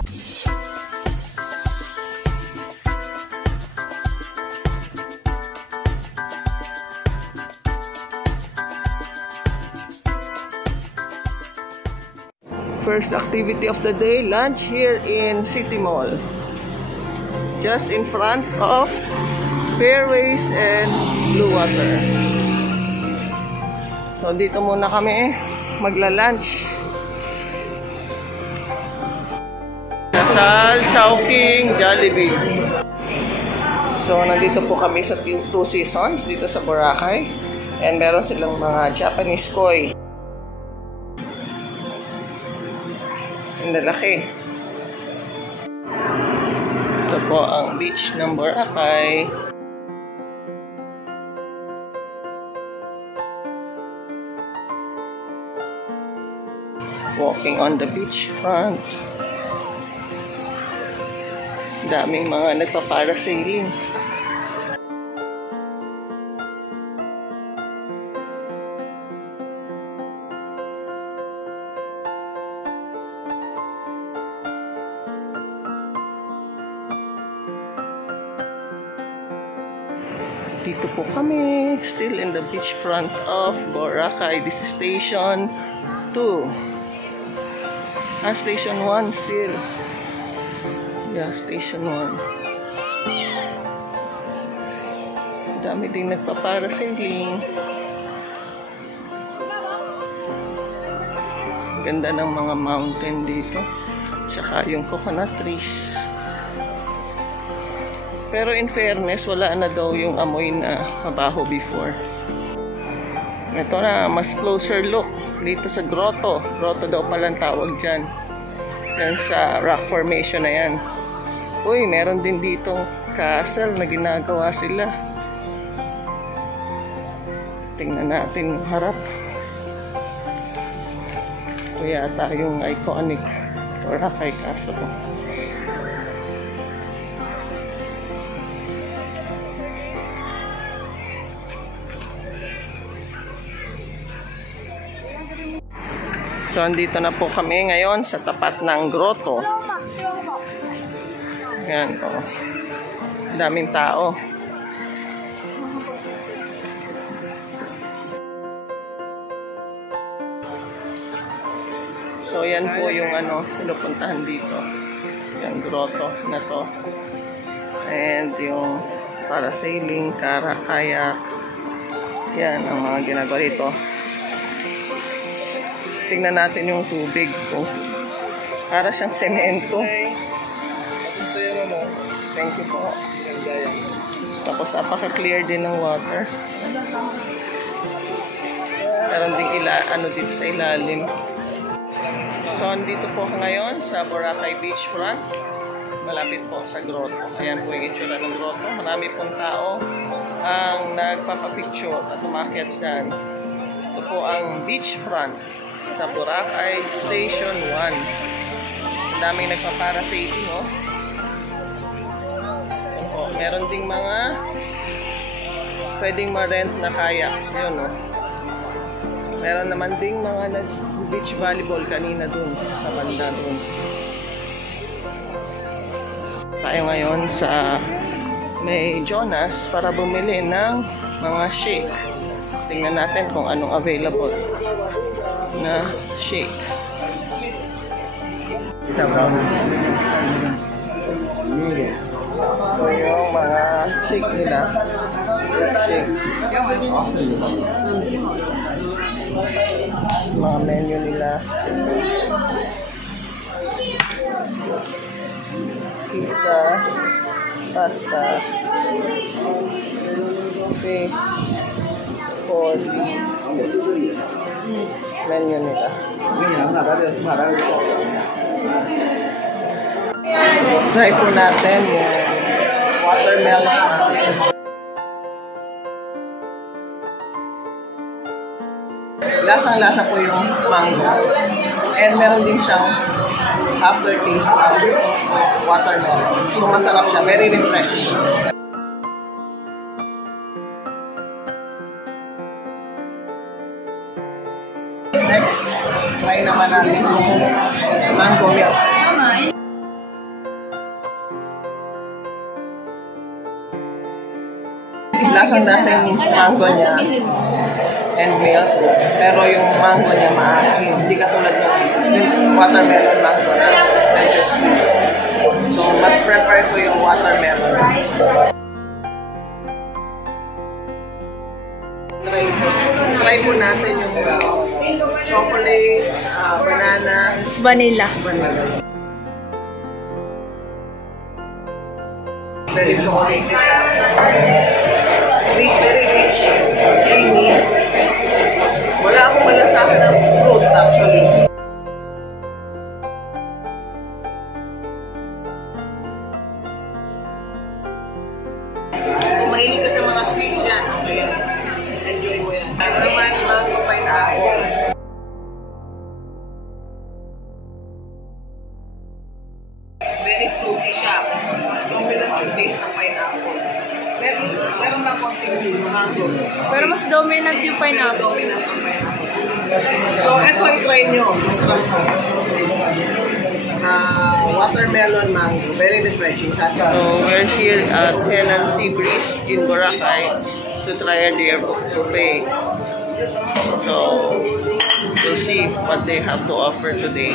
First activity of the day, lunch here in City Mall. Just in front of Fairways and Blue Water. So dito muna kami magla-lunch. Nasal, Chowking, Jollibee. So nandito po kami sa Two Seasons dito sa Boracay. And meron silang mga Japanese koi. Ang lalaki. Ito po ang beach ng Boracay. Walking on the beach front. Daming mga nagpa-parasailing. Dito po kami, still in the beach front of Boracay. This is Station 2. Station 1 still. Yeah, Station 1. Dami din nagpa-parasailing. Ganda ng mga mountain dito. Tsaka yung coconut trees. Pero in fairness, wala na daw yung amoy na mabaho before. Ito na, mas closer look dito sa grotto. Grotto daw palang tawag dyan. Yan sa rock formation na yan. Uy, meron din ditong castle na ginagawa sila. Tingnan natin yung harap. Ito yata yung iconic Boracay Castle. So, andito na po kami ngayon sa tapat ng grotto. Ayan, oh. Daming tao. So, yan po yung pinupuntahan dito. Yung grotto na to. And yung parasailing, kayak. Yan ang mga ginagawa dito. Tingnan natin yung tubig ko. Para siyang semento. Gusto yun mo. Thank you po. Tapos apaka-clear din ng water. Meron ding dito sa ilalim. So, andito po ngayon sa Boracay Beachfront. Malapit po sa grotto. Ayan po yung itsura ng grotto. Marami pong tao ang nagpapapicture at umakyat dyan. Ito po ang beachfront sa Boracay Station 1. Daming nagpaparasailing, oh. Meron ding mga pwedeng ma-rent na kayaks yun, oh. Meron naman ding mga beach volleyball kanina dun sa banda dun. Tayo ngayon sa May Jonas para bumili ng mga shake. Tingnan natin kung anong available na shake. Isa brown. So yung mga shake nila. Shake. Mga menu nila. Pizza, pasta, fish, coffee. Menu nila. Try po natin yung watermelon. Lasang-lasa po yung mango. And meron din siyang aftertaste of watermelon. So masarap siya. Very refreshing. Next, try naman natin yung mango milk. lasang-lasa yung mango niya and milk. Pero yung mango niya maasim. Hindi katulad ng watermelon mango na medyo sweet. So, mas prefer ko yung watermelon. Try po natin yung chocolate, banana, Vanilla. vanilla. Very chocolate siya. Very rich, creamy. Wala akong malasahan ng fruit actually. Kung mahilig ka sa mga sweets yan, okay. Enjoy mo yan. Ano naman, mango pineapple. Very fruity siya. Dominant yung taste ng pineapple. Meron na konting mango. Pero mas dominant yung pineapple. Dominant yung pineapple. So, ito i-try nyo. Masarap ko. Watermelon mango. Very refreshing. So, we're here at Tenancy Breeze in Boracay to try a deer buffet. So, we'll see what they have to offer today.